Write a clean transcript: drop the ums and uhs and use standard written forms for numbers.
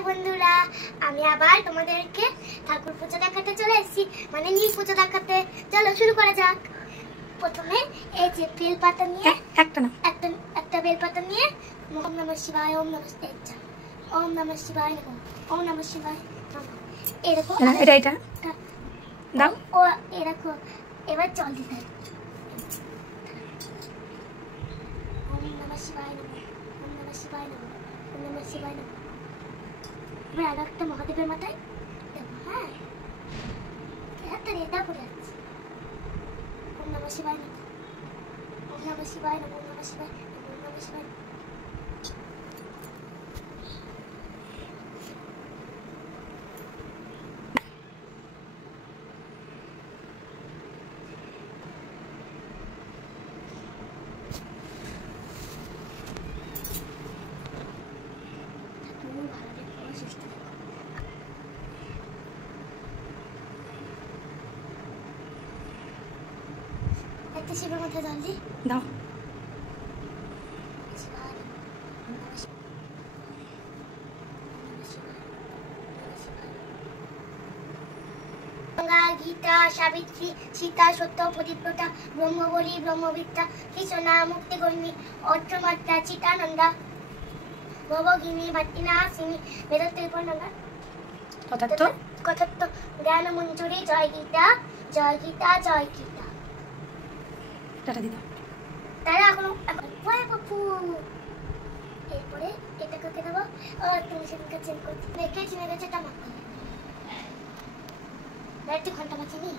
High বন্ধুরা, আমি আবার তোমাদেরকে ঠাকুর পুজো দেখাতে চলে এসেছি, মানে নীল পুজো দেখাতে। চলো শুরু করা যাক। প্রথমে এই যে বেলপাতা নিয়ে একটা বেলপাতা নিয়ে ওম নমঃ শিবায়, ওম নমঃ শিবায়, ওম নমঃ শিবায়, ওম নমঃ শিবায়, এরকম এটা দাও। ও এরকম এবার জল দিতে হবে। ওম নমঃ শিবায়, ওম নমঃ শিবায়, ওম নমঃ শিবায়। এবার আর একটা মহাদেবের মাথায় দেবো। হ্যাঁ, হাতটা রেদা পড়ে যাচ্ছে। ওম নমঃ শিবায়, ওম নমঃ শিবায়, ওম নমঃ শিবায়, ওম নমঃ শিবায়। একটা শিবের মধ্যে জল দিই, দাও। গঙ্গা, গীতা, সাবিত্রী, সীতা, সত্য, প্রদীপ্রতা, ব্রহ্মবলী, ব্রহ্মবিদ্যা, কৃষ্ণা, মুক্তিগর্ণী, অর্থমাত্রা, চিতানন্দা, ভবগিনী, ভাট্টিনাশিনী, বেদত্রিপর্ণা, কথাত্ব, জ্ঞান মঞ্জুরি, জয় গীতা, জয় গীতা, জয় গীতা। টাটা দিদা। তারা এখন বাপু, এরপরে এটা করতে দেবো। তুমি সেদিনকে চেন করছি, দেখে চিনে গেছে, এটা মাখতে একটু ঘন্টা মাখিয়ে নি।